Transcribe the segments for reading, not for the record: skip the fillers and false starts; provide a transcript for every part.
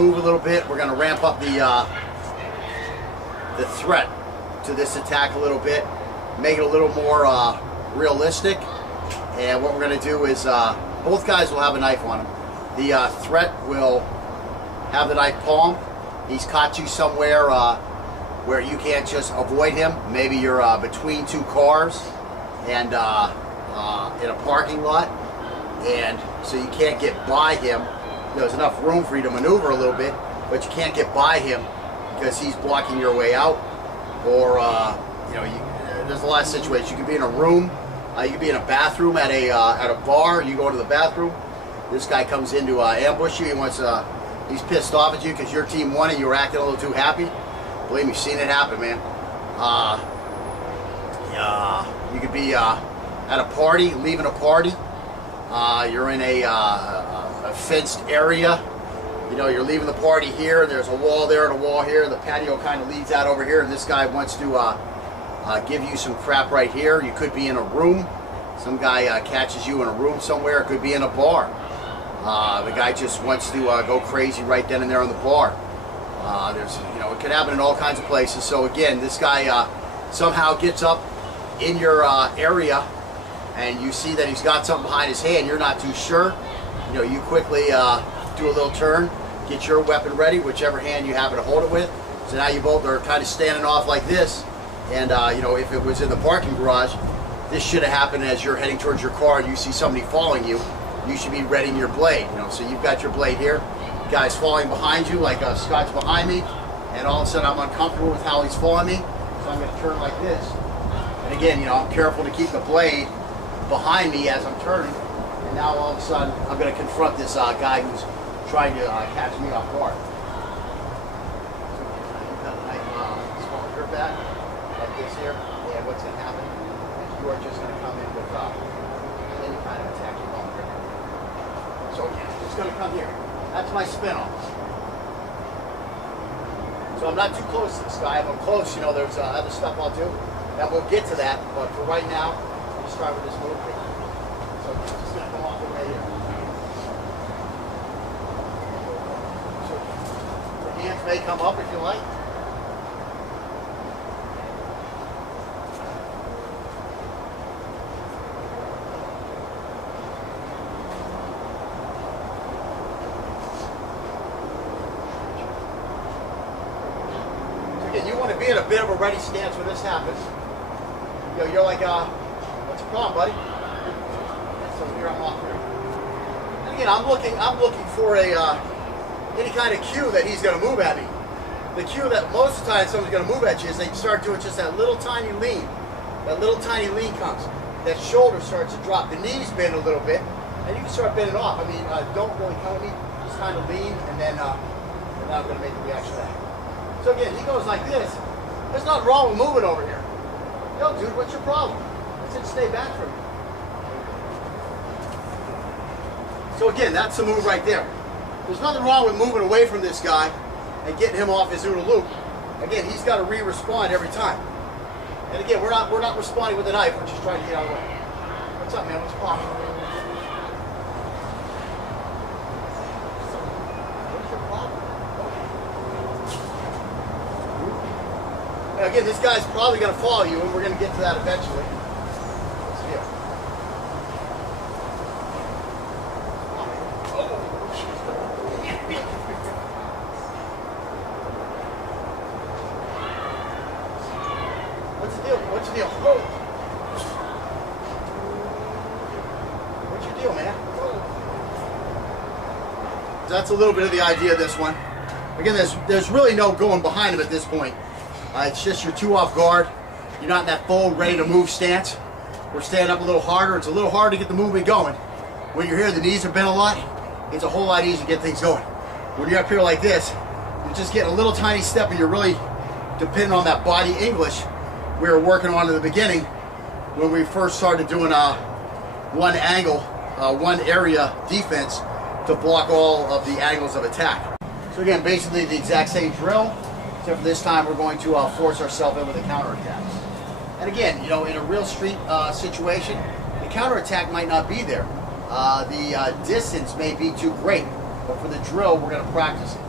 move a little bit. We're going to ramp up the threat to this attack a little bit, make it a little more realistic. And what we're going to do is both guys will have a knife on them. The threat will have the knife palm. He's caught you somewhere where you can't just avoid him. Maybe you're between two cars and in a parking lot, and so you can't get by him. There's enough room for you to maneuver a little bit, but you can't get by him because he's blocking your way out. Or there's a lot of situations. You could be in a room, you could be in a bathroom at a bar. You go into the bathroom. This guy comes in to ambush you. He's pissed off at you because your team won and you were acting a little too happy. Believe me, seen it happen, man. You could be at a party, leaving a party. You're in a fenced area. You're leaving the party here. There's a wall there and a wall here. The patio kind of leads out over here, and this guy wants to give you some crap right here. You could be in a room. Some guy catches you in a room somewhere. It could be in a bar. The guy just wants to go crazy right then and there in the bar. It could happen in all kinds of places. So again, this guy somehow gets up in your area, and you see that he's got something behind his hand. You're not too sure. You quickly do a little turn, get your weapon ready, whichever hand you happen to hold it with. So now you both are kind of standing off like this. And if it was in the parking garage, this should have happened as you're heading towards your car and you see somebody following you. You should be readying your blade. So you've got your blade here. The guy's falling behind you, like Scott's behind me, and all of a sudden I'm uncomfortable with how he's following me, so I'm going to turn like this. And again, I'm careful to keep the blade behind me as I'm turning. And now all of a sudden I'm going to confront this guy who's trying to catch me off guard. So you've got a knife small your back, like this here, and what's going to happen is you are just going to come in with any kind of attack you want here. So again, I'm just going to come here. That's my spin off. So I'm not too close to this guy. If I'm close, there's other stuff I'll do. And we'll get to that, but for right now, we'll start with this move here. So I'm just going to come off the way here. So your hands may come up if you like. You want to be in a bit of a ready stance when this happens. You're like, what's the problem, buddy? So here I'm off here. And again, I'm looking for any kind of cue that he's going to move at me. The cue that most of the time someone's going to move at you is they start doing just that little tiny lean. That little tiny lean comes. That shoulder starts to drop. The knees bend a little bit, and you can start bending off. Don't really come at me. Just kind of lean, and then I'm going to make the reaction to that. So again, he goes like this. There's nothing wrong with moving over here. Yo, dude, what's your problem? I said stay back from me. So again, that's the move right there. There's nothing wrong with moving away from this guy and getting him off his OODA loop. Again, he's got to re-respond every time. And again, we're not responding with a knife. We're just trying to get out of the way. What's up, man? What's the problem? Again, this guy's probably going to follow you, and we're going to get to that eventually. Let's see. What's the deal? What's the deal? What's your deal, man? That's a little bit of the idea of this one. Again, there's really no going behind him at this point. It's just you're too off guard. You're not in that full ready to move stance. We're standing up a little harder. It's a little hard to get the movement going. When you're here, the knees are bent a lot. It's a whole lot easier to get things going. When you're up here like this, you're just getting a little tiny step, and you're really depending on that body English we were working on in the beginning when we first started doing one angle, one area defense to block all of the angles of attack. So again, basically the exact same drill. Except for this time, we're going to force ourselves in with a counterattack. And again, in a real street situation, the counterattack might not be there. The distance may be too great, but for the drill, we're going to practice it.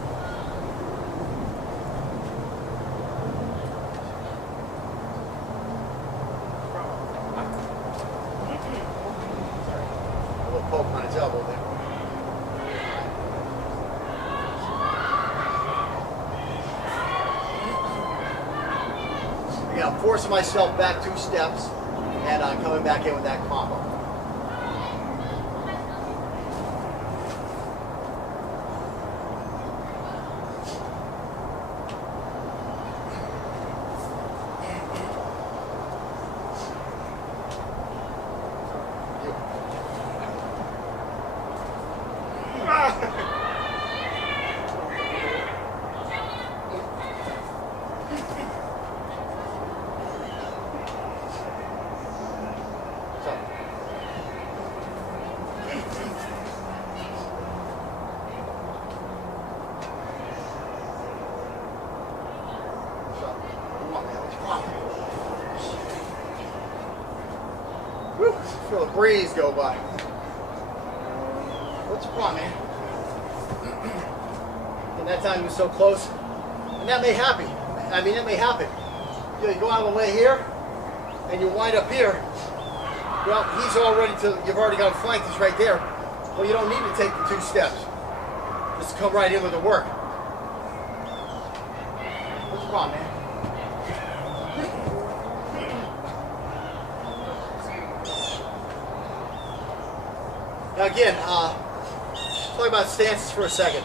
I'm forcing myself back 2 steps and coming back in with that combo. Whew, feel the breeze go by. What's the problem, man? And that time he was so close. And that may happen. I mean, that may happen. You know, you go out of the way here, and you wind up here. Well, he's all ready to, you've already got him flanked, he's right there. Well, you don't need to take the 2 steps. Just come right in with the work. What's the problem, man? Now again, talk about stances for a second.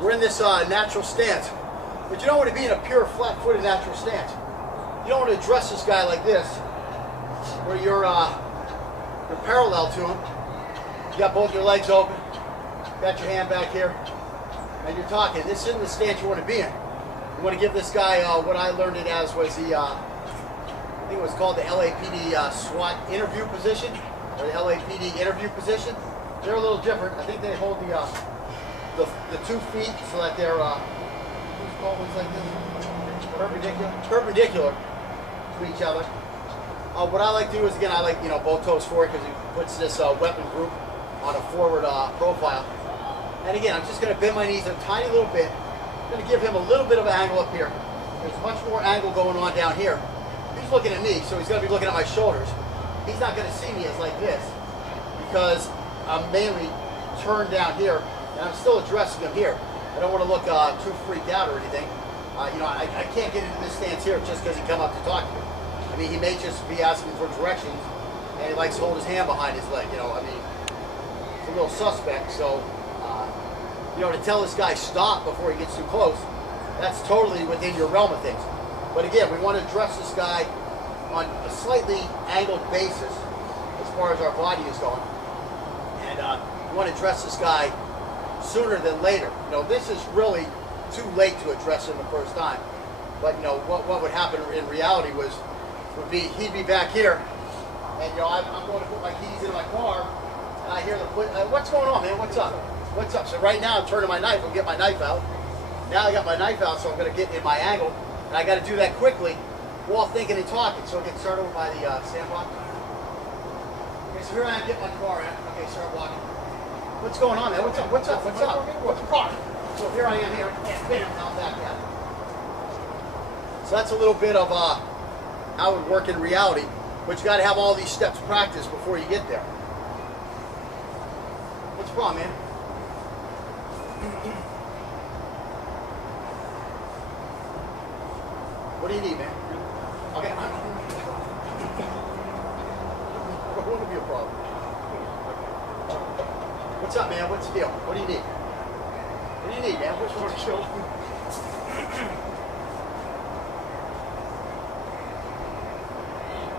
We're in this natural stance, but you don't want to be in a pure flat-footed natural stance. You don't want to address this guy like this, where you're parallel to him. You got both your legs open, got your hand back here, and you're talking. This isn't the stance you want to be in. You want to give this guy what I learned it as was the, I think it was called the LAPD SWAT interview position. Or the LAPD interview position. They're a little different. I think they hold the 2 feet so that they're who's called ones like this? Perpendicular to each other. What I like to do is, again, I like, you know, both toes forward because he puts this weapon group on a forward profile. And again, I'm just going to bend my knees a tiny little bit. I'm going to give him a little bit of an angle up here. There's much more angle going on down here. He's looking at me, so he's going to be looking at my shoulders. He's not going to see me as like this because I'm mainly turned down here and I'm still addressing him here. I don't want to look too freaked out or anything. You know, I can't get into this stance here just because he come up to talk to me. I mean, he may just be asking for directions and he likes to hold his hand behind his leg. You know, I mean, it's a little suspect. So, you know, to tell this guy stop before he gets too close, that's totally within your realm of things. But again, we want to address this guy on a slightly angled basis as far as our body is going. And we want to address this guy sooner than later. You know, this is really too late to address him the first time. But, you know, what would happen in reality would be, he'd be back here, and, you know, I'm going to put my keys in my car, and I hear the, what's going on, man? What's up? What's up? So right now I'm turning my knife, I'll get my knife out. Now I got my knife out, so I'm going to get in my angle, and I got to do that quickly while thinking and talking. So I'll get started with by the sandbox. Okay, so here I am, get my car in. Okay, start walking. What's going on, man? What's up? What's up? What's up? What's the problem? So here I am here, and bam, I'm back at it. So that's a little bit of how it would work in reality, but you got to have all these steps practiced before you get there. What's the problem, man? What do you need, man? Okay, I don't want to be a problem. What's up, man? What's the deal? What do you need? What do you need, man? What's wrong? Chill.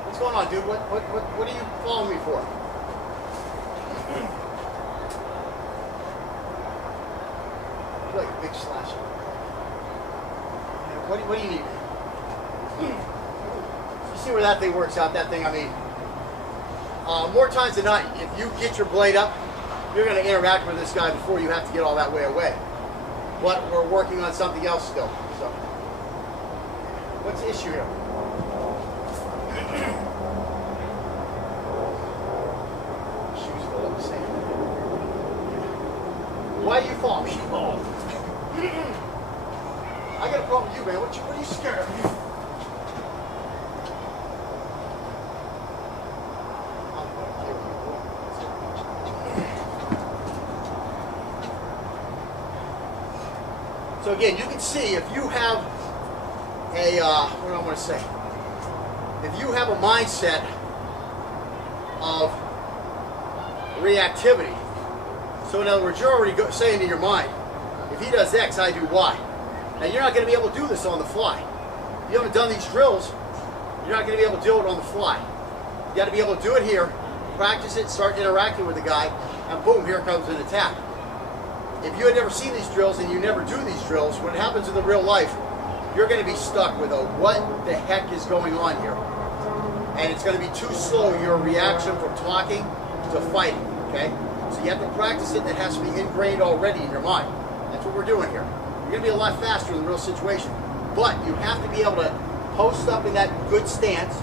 What's going on, dude? What are you following me for? You're like a big slasher. What do you need? You see where that thing works out? That thing, I mean, more times than not, if you get your blade up, you're going to interact with this guy before you have to get all that way away. But we're working on something else still. So, what's the issue here? Shoes fell up the same. Why are you following me? I got a problem with you, man. What are you scared of? So again, you can see if you have a, what do I want to say? if you have a mindset of reactivity, so in other words, you're already saying in your mind, if he does X, I do Y. Now you're not going to be able to do this on the fly. If you haven't done these drills, you're not going to be able to do it on the fly. You got to be able to do it here, practice it, start interacting with the guy, and boom, here comes an attack. If you had never seen these drills and you never do these drills, when it happens in the real life, you're going to be stuck with a what the heck is going on here. And it's going to be too slow, your reaction from talking to fighting, okay? So you have to practice it, and it has to be ingrained already in your mind. That's what we're doing here. You're going to be a lot faster in the real situation. But you have to be able to post up in that good stance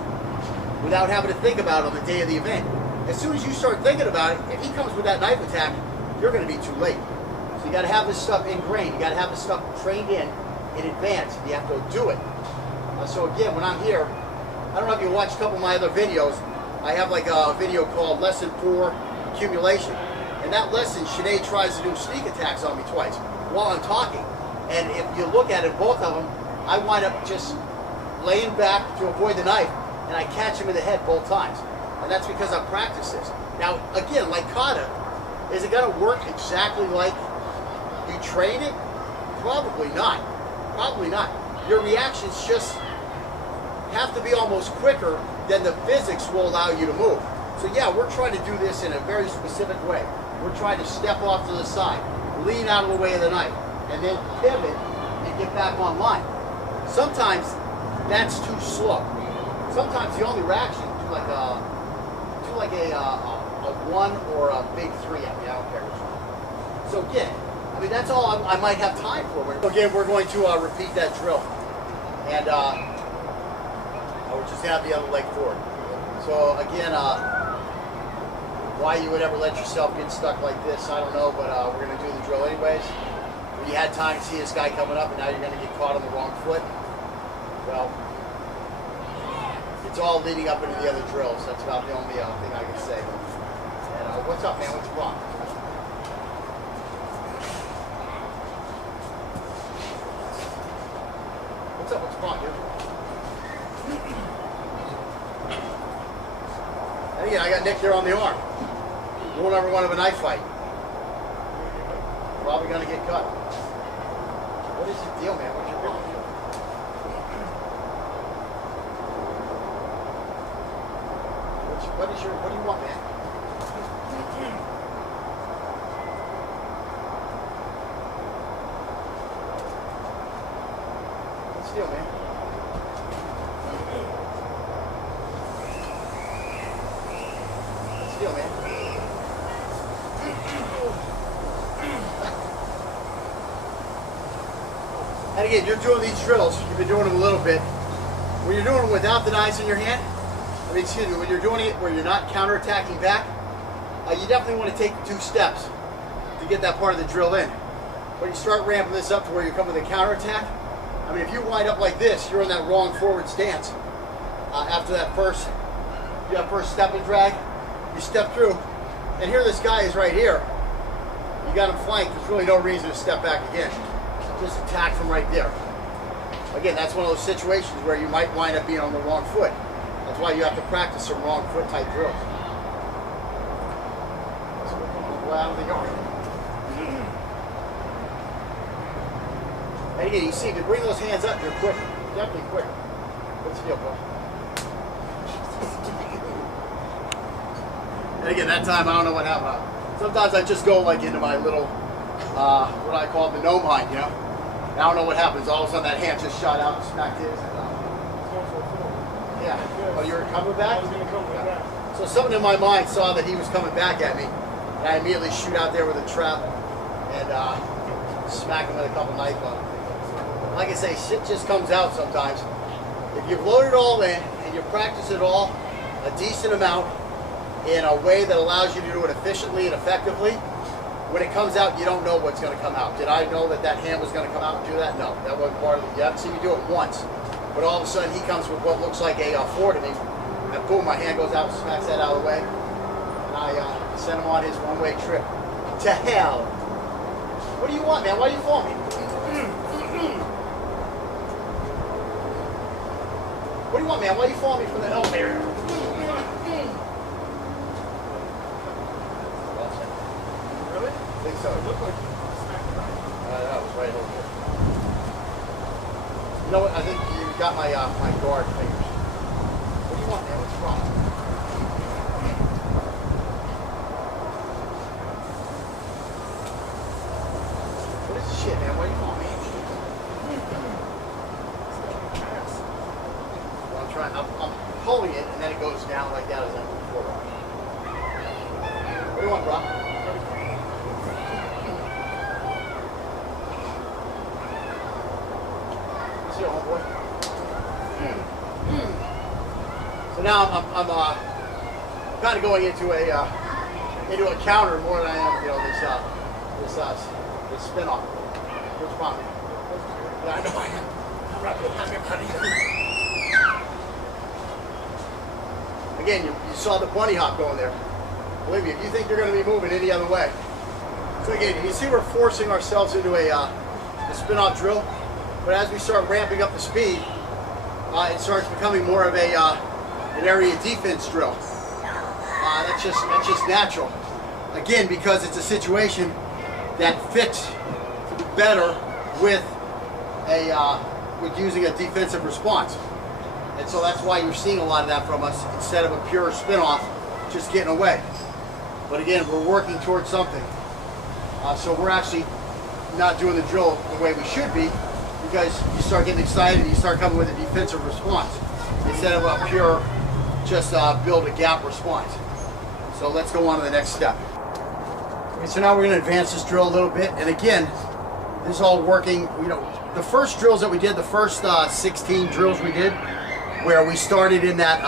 without having to think about it on the day of the event. As soon as you start thinking about it, if he comes with that knife attack, you're going to be too late. So you got to have this stuff ingrained. You got to have this stuff trained in advance. You have to do it. So again, when I'm here, I don't know if you watched a couple of my other videos. I have like a video called Lesson 4 Accumulation. And that lesson, Sinead tries to do sneak attacks on me twice while I'm talking. And if you look at it, both of them, I wind up just laying back to avoid the knife, and I catch him in the head both times. And that's because I practice this. Now, again, like kata, is it going to work exactly like you train it? Probably not. Probably not. Your reactions just have to be almost quicker than the physics will allow you to move. So yeah, we're trying to do this in a very specific way. We're trying to step off to the side, lean out of the way of the knife, and then pivot and get back online. Sometimes that's too slow. Sometimes the only reaction to like a 1 or a big 3 at me. I don't care which one. So again, I mean, that's all I might have time for. Again, we're going to repeat that drill. And we're just going to have the other leg forward. So again, why you would ever let yourself get stuck like this, I don't know, but we're going to do the drill anyways. When you had time to see this guy coming up and now you're going to get caught on the wrong foot, well, it's all leading up into the other drills. That's about the only thing I can say. And what's up, man? What's wrong? What's up? What's wrong, dude? And again, I got nicked here on the arm. Rule number 1 of a knife fight. Probably going to get cut. What is your deal, man? What's your problem? What do you want, man? What's the deal, man? What's the deal, man? And again, you're doing these drills, you've been doing them a little bit. When you're doing them without the knives in your hand, excuse me, when you're doing it where you're not counterattacking back, you definitely want to take the 2 steps to get that part of the drill in. When you start ramping this up to where you come with a counterattack, I mean, if you wind up like this, you're in that wrong forward stance. After that first step and drag, you step through, and here this guy is right here. You got him flanked, there's really no reason to step back again. Just attack from right there. Again, that's one of those situations where you might wind up being on the wrong foot. That's why you have to practice some wrong foot type drills. So we're coming way out of the yard. And again, you see, if you bring those hands up, you're quicker. Definitely quicker. What's the deal, bro? And again, that time, I don't know what happened. Sometimes I just go like into my little, what I call the gnome hind, you know? And I don't know what happens. All of a sudden that hand just shot out and smacked his. Yeah. Oh, you were coming back? I was going to come back. So something in my mind saw that he was coming back at me. And I immediately shoot out there with a trap and smack him with a couple knife on him. Like I say, shit just comes out sometimes. If you've loaded it all in and you practice it all a decent amount in a way that allows you to do it efficiently and effectively, when it comes out, you don't know what's going to come out. Did I know that that hand was going to come out and do that? No, that wasn't part of it. You haven't seen me do it once. But all of a sudden, he comes with what looks like a 4 to me, and boom, my hand goes out and smacks that out of the way. And I send him on his one-way trip to hell. What do you want, man? Why do you call me? What do you want, man? Why are you following me from the elevator? Really? I think so. It looked like That was right over here. You know what? I think you got my my guard fingers. What do you want, man? What's the problem? What is this shit, man? What do you want, man? Well, I'm trying. I'm pulling it, and then it goes down like that as I move forward. What do you want, bro? Homeboy. So now I'm kind of going into a counter more than I am, you know, this spin-off. What's wrong? Yeah, I know I am. I'm not behind your buddy. Again, you saw the bunny hop going there. Believe me, if you think you're going to be moving any other way. So again, you see we're forcing ourselves into a spin-off drill. But as we start ramping up the speed, it starts becoming more of an area defense drill. That's just natural. Again, because it's a situation that fits better with using a defensive response. And so that's why you're seeing a lot of that from us instead of a pure spin-off, just getting away. But again, we're working towards something. So we're actually not doing the drill the way we should be, because you start getting excited and you start coming with a defensive response instead of a pure just build a gap response. So let's go on to the next step. Okay, so now we're going to advance this drill a little bit, and again, this is all working. You know, the first drills that we did, the first 16 drills we did, where we started in that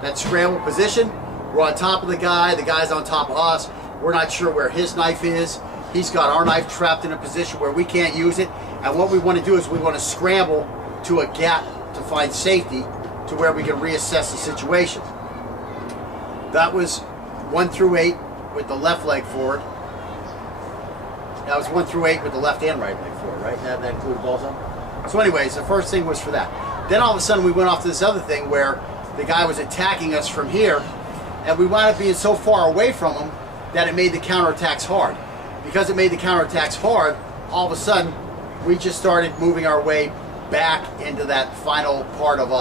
that scramble position. We're on top of the guy's on top of us. We're not sure where his knife is. He's got our knife trapped in a position where we can't use it. And what we want to do is we want to scramble to a gap to find safety to where we can reassess the situation. That was 1 through 8 with the left leg forward. That was 1 through 8 with the left and right leg forward, right? That included ball zone. So anyways, the first thing was for that. Then all of a sudden we went off to this other thing where the guy was attacking us from here, and we wound up being so far away from him that it made the counterattacks hard. Because it made the counterattacks hard, all of a sudden we just started moving our way back into that final part of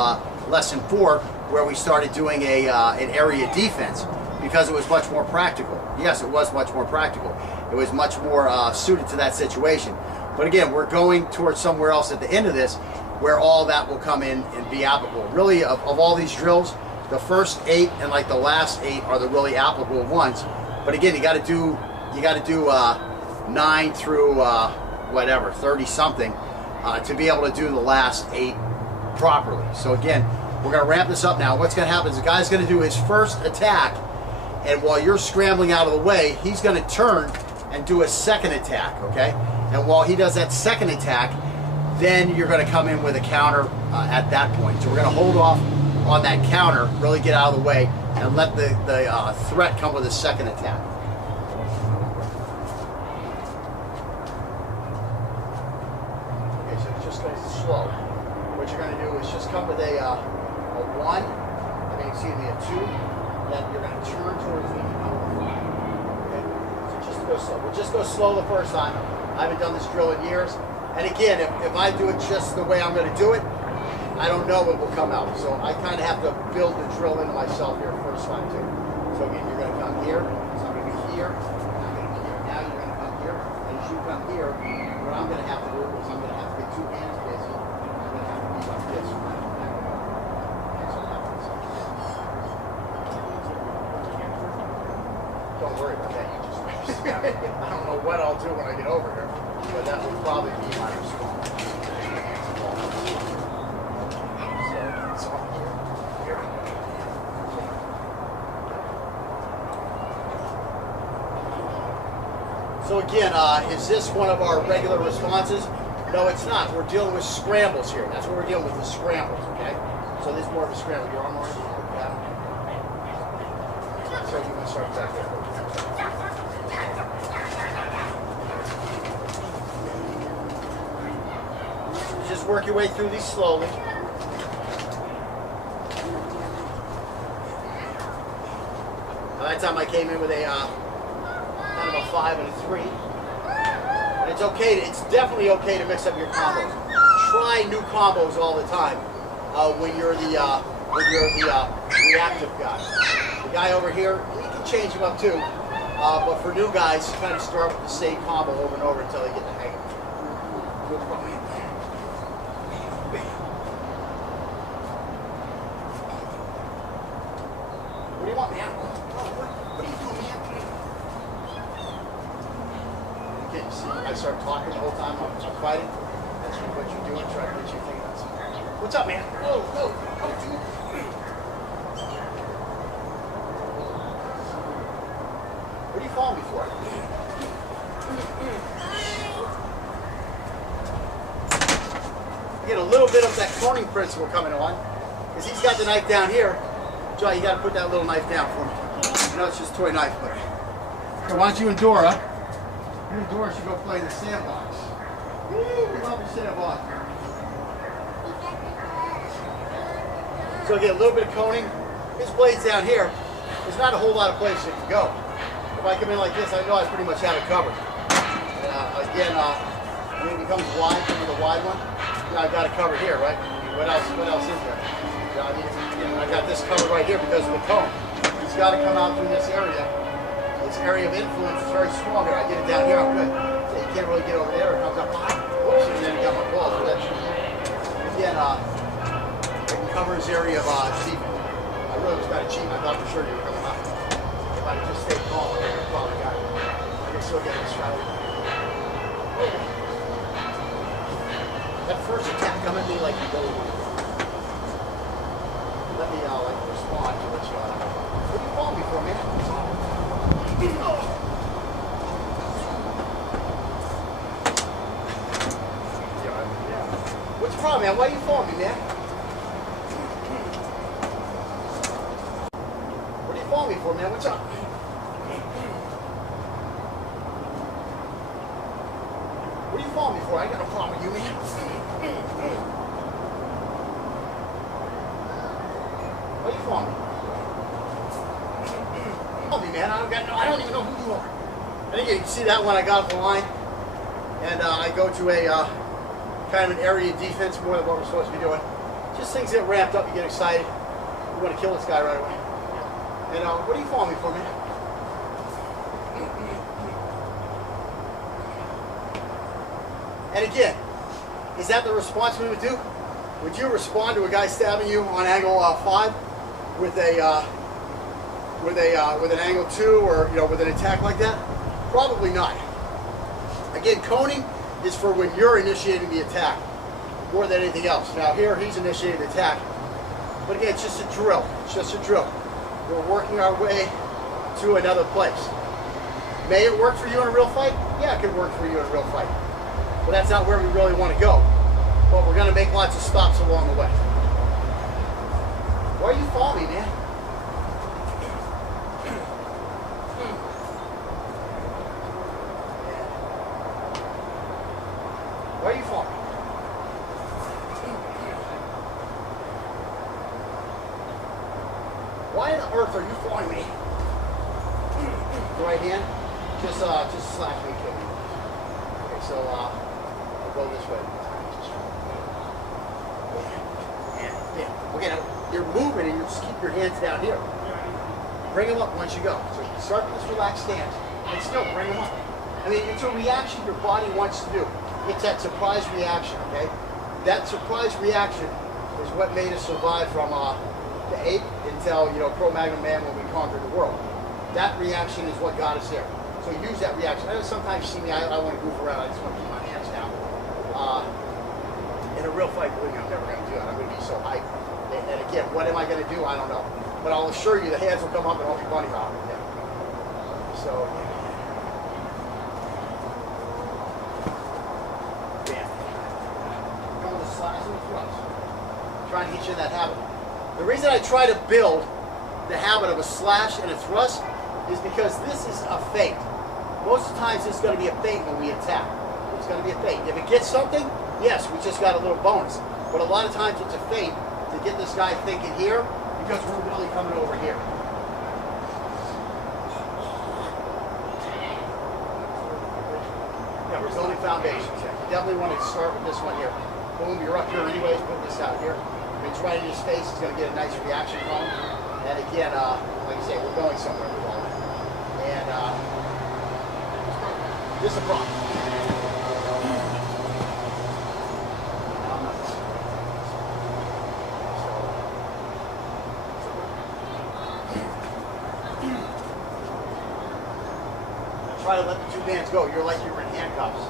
lesson 4, where we started doing an area defense, because it was much more practical. Yes, it was much more practical. It was much more suited to that situation. But again, we're going towards somewhere else at the end of this where all that will come in and be applicable. Really, of all these drills, the first 8 and like the last 8 are the really applicable ones. But again, you got to do 9 through whatever, 30 something to be able to do the last 8 properly. So again, we're going to ramp this up now. What's going to happen is the guy's going to do his first attack, and while you're scrambling out of the way, he's going to turn and do a second attack, okay? And while he does that second attack, then you're going to come in with a counter at that point. So we're going to hold off on that counter, really get out of the way, and let the threat come with a second attack. Okay, so it just goes slow. What you're going to do is just come with a 1, excuse me, a 2, then you're going to turn towards me. Okay, so just go slow. We'll just go slow the first time. I haven't done this drill in years. And again, if I do it just the way I'm going to do it, I don't know what will come out. So I kind of have to build the drill into myself here first time too. So again, you're going to come here. So I'm going to be here. I'm going to be here. Now you're going to come here. And as you come here, what I'm going to have to do is I'm going to have to get 2 hands busy. I'm going to have to be like this. Don't worry about that. You just I don't know what I'll do when I get over here, but that will probably be my response. So here. So again, is this one of our regular responses? No, it's not. We're dealing with scrambles here. That's what we're dealing with, the scrambles, okay? So this is more of a scramble. Your arm already? Yeah. So you want to start back there. Just work your way through these slowly. That time I came in with a kind of a 5 and a 3. And it's okay. It's definitely okay to mix up your combos. Try new combos all the time when you're the reactive guy. The guy over here, you can change him up too. But for new guys, kind of start with the same combo over and over until they get the hang of it. What do you want, man? What are you doing, man? Okay, you see, I start talking the whole time I'm fighting. That's what you're doing, trying to get you thinking. What's up, man? Whoa, whoa, come on, dude. What are you following me for? You get a little bit of that coning principle coming on, because he's got the knife down here. Joe, you got to put that little knife down for me. I know it's just a toy knife, but so why don't you and Dora? You and Dora should go play in the sandbox. Woo! We love your sandbox. So get a little bit of coning. His blade's down here. There's not a whole lot of places it can go. If I come in like this, I know I pretty much have it covered. Again, when it becomes wide, with a wide one, you know, I've got it covered here, right? What else is there? You know, I got this covered right here because of the cone. He's got to come out through this area. This area of influence is very strong here. I get it down here, I'm good. So you can't really get over there. It comes up high. Whoops, and then you got my balls. So that's, again, I can cover his area of cheating. I really was kind of cheating. I thought for sure you were coming up. If I just stayed calm, I would have probably got it. I can still get it distracted. That first attack come at me like you really want to. Let me like respond to what you what are you calling me for, man? What's the problem, man? Why are you calling me, man? What are you calling me for, man? What's up? What are you calling me for? I ain't got no problem with you, man. What are you calling me? Call me, man. I don't even know who you are. And again, you can see that when I got off the line, and I go to a kind of an area defense more than what we're supposed to be doing. Just things get ramped up, you get excited. You want to kill this guy right away. And what are you calling me for, man? And again, is that the response we would do? Would you respond to a guy stabbing you on angle 5 with an angle 2 or with an attack like that? Probably not. Again, coning is for when you're initiating the attack more than anything else. Now here he's initiating the attack, but again, it's just a drill. It's just a drill. We're working our way to another place. May it work for you in a real fight? Yeah, it can work for you in a real fight. But that's not where we really want to go. But we're going to make lots of stops along the way. Why are you following me, man? Why are you following me? Why on earth are you following me? The right hand? Just slash me, kill me. Okay, so I'll go this way. Yeah. Okay, now you're moving and you just keep your hands down here. Bring them up once you go. So you start with this relaxed stance and still bring them up. I mean, it's a reaction your body wants to do. It's that surprise reaction, okay? That surprise reaction is what made us survive from the ape until, Cro-Magnon man when we conquered the world. That reaction is what got us there. So use that reaction. I know sometimes you see me, I want to goof around, I just want to keep my hands down. In a real fight, believe me, I'm never going to do that. I'm going to be so hyped. And again, what am I going to do? I don't know. But I'll assure you the hands will come up and I'll be bunny hopping. Yeah. So, yeah. Go with the slides and the thrusts. Trying to get you in that habit. The reason I try to build the habit of a slash and a thrust is because this is a feint. Most of the times it's going to be a feint when we attack. It's going to be a feint. If it gets something, yes, we just got a little bonus. But a lot of times it's a feint to get this guy thinking here because we're really coming over here. foundations. Yeah. You definitely want to start with this one here. Boom, you're up here anyways, put this out here. If it's right in his face, it's going to get a nice reaction from him. And again, like I say, we're going somewhere with all that. And this is a problem. Try to let the two bands go. You're like you were in handcuffs.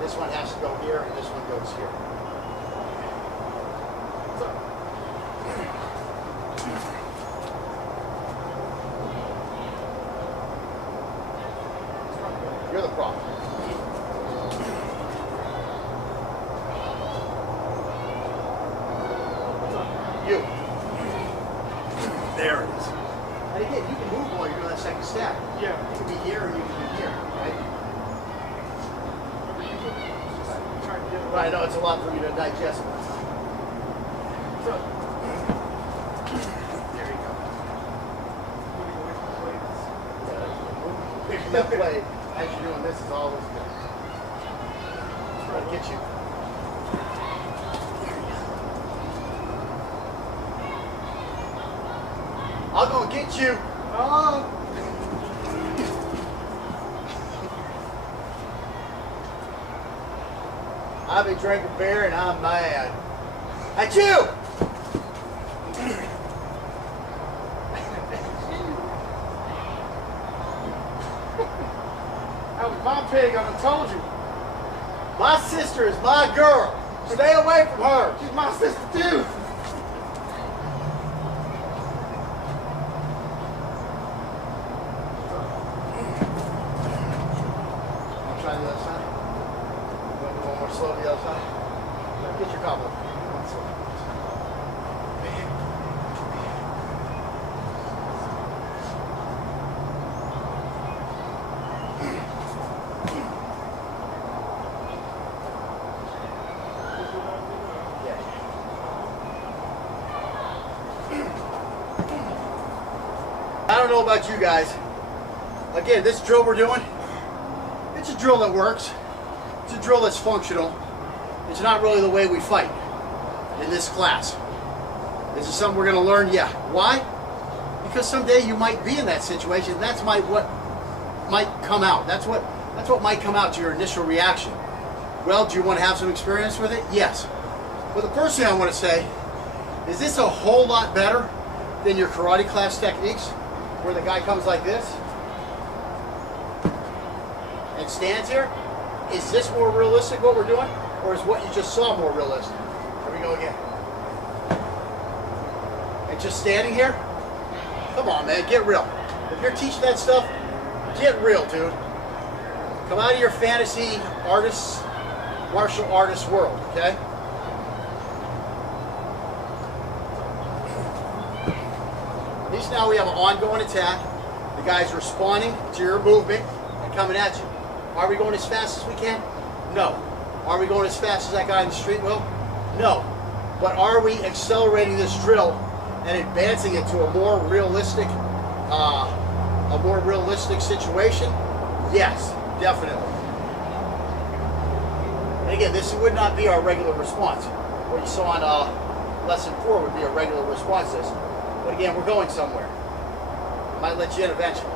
This one has to go here, and this one goes here. You're the problem. You. There it is. And again, you can move while you're doing that second step. Yeah. You can be here or you can be here, right? Right, I know it's a lot for you to digest. So, there you go. Picking that blade as you're doing this is always good. Try to get you. I'll go get you. Oh. I've been drinking beer and I'm mad. At you! That was my pig, I done told you. My sister is my girl. Stay away from her. She's my sister too. I'll try the other side. One more slow the other side. Get your goblet. One slow. I don't know about you guys. Again, this drill we're doing, it's a drill that works. It's a drill that's functional. It's not really the way we fight in this class. This is something we're going to learn, yeah. Why? Because someday you might be in that situation. That's what might come out. That's what might come out to your initial reaction. Well, do you want to have some experience with it? Yes. But the first thing I want to say is this a whole lot better than your karate class techniques where the guy comes like this and stands here? Is this more realistic what we're doing? Or is what you just saw more realistic? Here we go again. And just standing here? Come on, man, get real. If you're teaching that stuff, get real, dude. Come out of your fantasy artist, martial artist world, okay? At least now we have an ongoing attack. The guy's responding to your movement and coming at you. Are we going as fast as we can? No. Are we going as fast as that guy in the street will? No. But are we accelerating this drill and advancing it to a more realistic situation? Yes, definitely. And again, this would not be our regular response. What you saw on lesson 4 would be a regular response to this. But again, we're going somewhere. Might let you in eventually.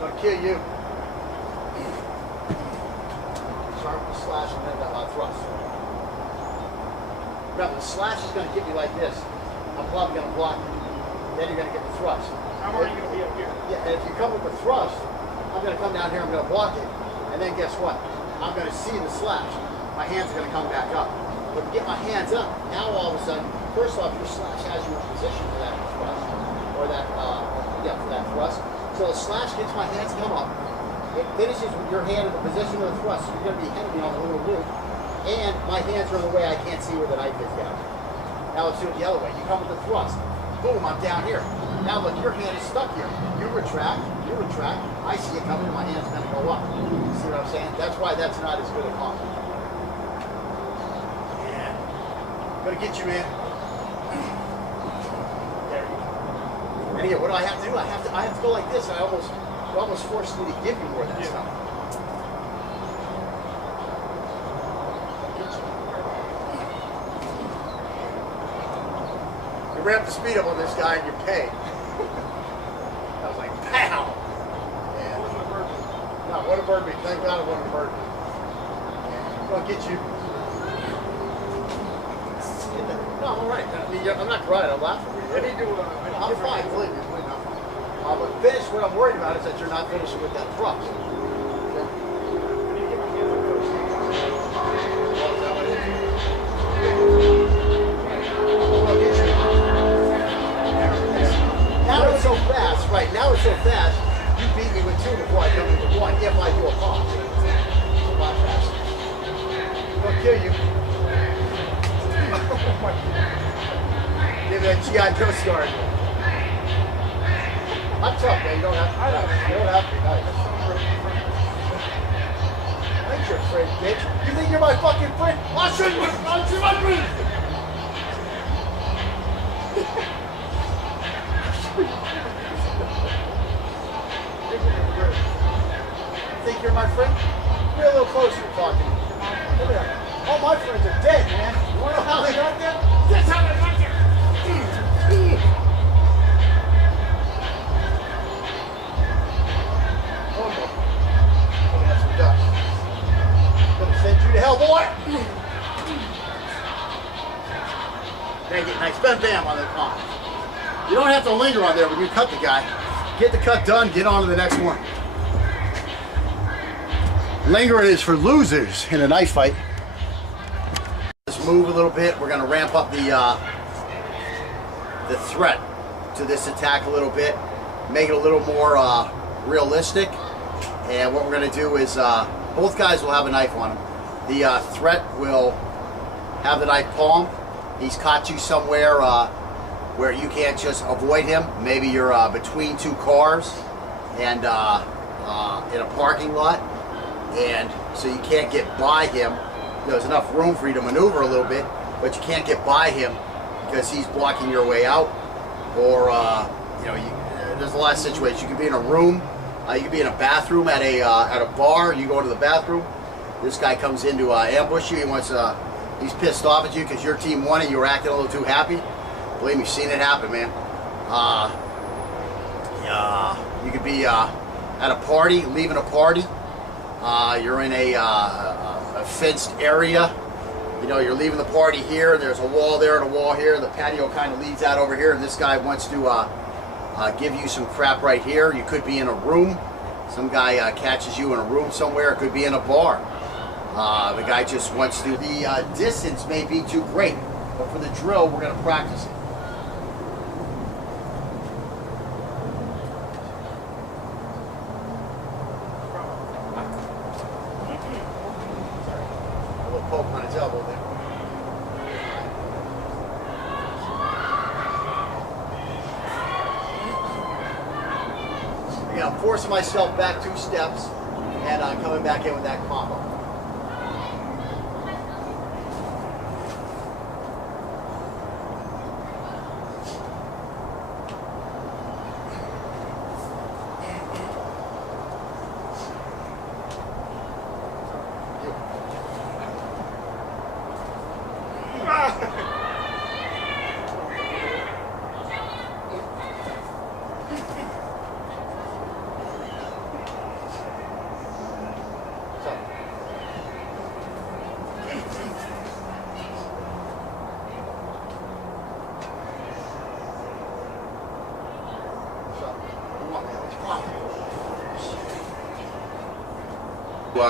Gonna kill you. Sharp the slash and then thrust. Remember, the slash is going to get you like this. I'm probably going to block you. Then you're going to get the thrust. I'm already going to be up here. Yeah, and if you come with the thrust, I'm going to come down here, I'm going to block it. And then guess what? I'm going to see the slash. My hands are going to come back up. But to get my hands up, now all of a sudden, first off, your slash has you in position for that thrust. Or that, for that thrust. So the slash gets my hands come up. It finishes with your hand in the position of the thrust. So you're going to be hitting me on the little loop. And my hands are in the way I can't see where the knife is down. Now let's do it the other way. You come with the thrust. Boom, I'm down here. Now look, your hand is stuck here. You retract. I see it coming and my hand's going to go up. You see what I'm saying? That's why that's not as good a combo. Yeah. I'm going to get you in. There you go. And again, what do I have to do? I have to go like this. And it almost forces me to give you more of that stuff. You ramp the speed up on this guy and you pay. I was like, pow! It wasn't a burden. No, what a bird be. Thank God it wasn't a bird. I'll get you. No, I'm alright. I mean, I'm not crying, I'm laughing. I need to, I'm fine, believe me, I'm fine. But finish, what I'm worried about is that you're not finishing with that thrust. Now it's so fast, right? Now it's so fast, you beat me with 2 before I come in with 1, if I do a pop. It's a lot faster. They'll kill you. Give that G.I. Joe scar. I'm tough, man. You don't have to. You don't have to be nice. I think you're afraid, bitch. You think you're my fucking friend? I'll show you. I'll show my friend. Think you're my friend? Be a little closer talking. Look at that. All my friends are dead, man. You wanna know how they got there? That's how they got there. Oh no. Oh, that's some dust. Gonna send you to hell, boy. Dang it, nice. Bam bam on the con. You don't have to linger on there when you cut the guy. Get the cut done, get on to the next one. Lingering is for losers in a knife fight. Let's move a little bit. We're going to ramp up the threat to this attack a little bit, make it a little more realistic. And what we're going to do is both guys will have a knife on them. The threat will have the knife palm. He's caught you somewhere where you can't just avoid him. Maybe you're between 2 cars and in a parking lot. And so you can't get by him. There's enough room for you to maneuver a little bit, but you can't get by him because he's blocking your way out. Or you know, there's a lot of situations. You can be in a room, you can be in a bathroom at a bar. You go to the bathroom. This guy comes in to ambush you. He wants he's pissed off at you because your team won and you were acting a little too happy. Believe me, seen it happen, man. You could be at a party, leaving a party. You're in a fenced area. You know, you're leaving the party here. There's a wall there and a wall here. The patio kind of leads out over here, and this guy wants to give you some crap right here. You could be in a room. Some guy catches you in a room somewhere. It could be in a bar. The guy just wants to. The distance may be too great, but for the drill, we're going to practice it. Poke on his elbow there. Again, I'm forcing myself back 2 steps and coming back in with that combo.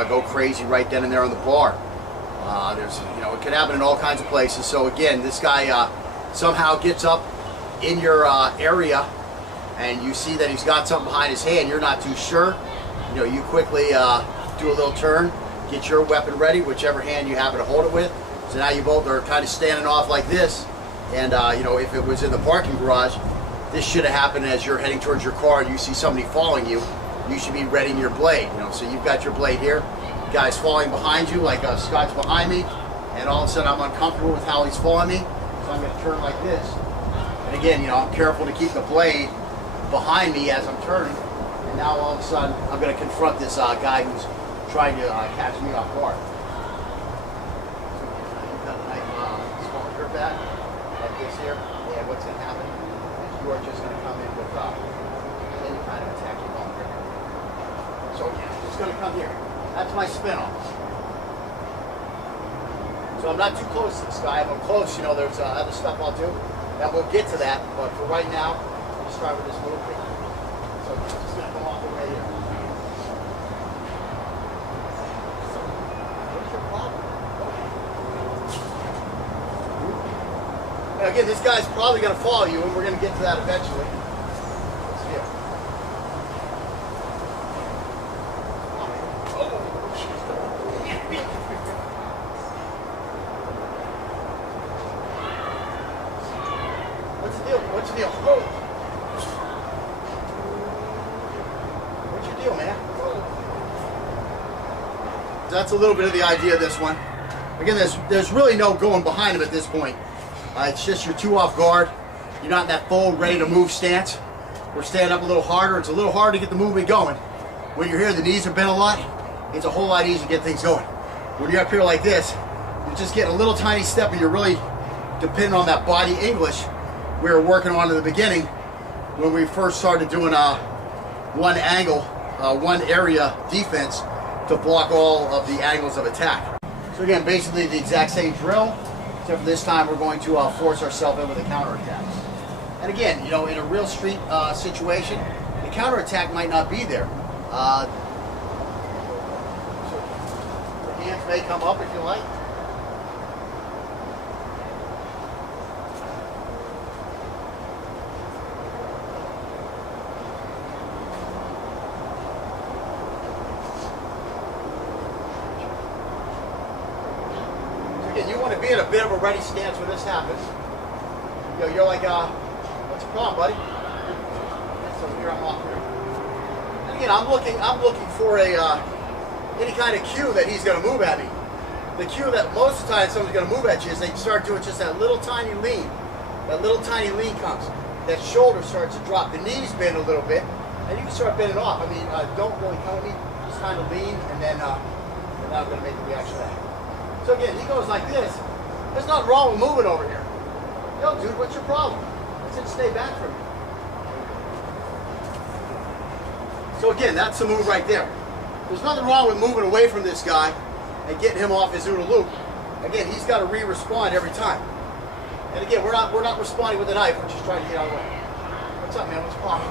Go crazy right then and there on the bar. It can happen in all kinds of places. So again, this guy somehow gets up in your area, and you see that he's got something behind his hand. You're not too sure. You know, you quickly do a little turn, get your weapon ready, whichever hand you happen to hold it with. So now you both are kind of standing off like this. And if it was in the parking garage, this should have happened as you're heading towards your car and you see somebody following you. You should be readying your blade. So you've got your blade here. The guy's falling behind you, like Scott's behind me, and all of a sudden I'm uncomfortable with how he's falling me, so I'm going to turn like this. And again, I'm careful to keep the blade behind me as I'm turning. And now all of a sudden I'm going to confront this guy who's trying to catch me off guard. So you cut the knife, your back, like this here, and what's going to happen is you are just going to come in with any kind of attack you want here. So again, I'm just going to come here. That's my spin off. So I'm not too close to this guy. If I'm close, you know, there's other stuff I'll do. And we'll get to that, but for right now, I'll start with this little thing. So I'm just going to come off the way here. What's your problem? Now again, this guy's probably going to follow you, and we're going to get to that eventually. Let's see it. What's the deal? What's the deal? What's your deal, man? That's a little bit of the idea of this one. Again, there's really no going behind him at this point. It's just you're too off guard. You're not in that full, ready to move stance. We're standing up a little harder. It's a little hard to get the movement going. When you're here, the knees are bent a lot. It's a whole lot easier to get things going. When you're up here like this, you're just getting a little tiny step, and you're really depending on that body English we were working on in the beginning when we first started doing one angle, one area defense to block all of the angles of attack. So again, basically the exact same drill, except for this time we're going to force ourselves in with a counterattack. And again, you know, in a real street situation, the counterattack might not be there. The hands may come up if you like. You want to be in a bit of a ready stance when this happens. You know, you're like, what's the problem, buddy? So here I'm off here. And again, I'm looking for any kind of cue that he's going to move at me. The cue that most of the time someone's going to move at you is they start doing just that little tiny lean. That little tiny lean comes. That shoulder starts to drop. The knees bend a little bit, and you can start bending off. I mean, don't really come at me. Just kind of lean, and then I'm going to make the reaction to that. So again, he goes like this. There's nothing wrong with moving over here. Yo, dude, what's your problem? I said stay back from you. So again, that's the move right there. There's nothing wrong with moving away from this guy and getting him off his OODA loop. Again, he's got to re-respond every time. And again, we're not responding with a knife. We're just trying to get out of the way. What's up, man? What's the problem?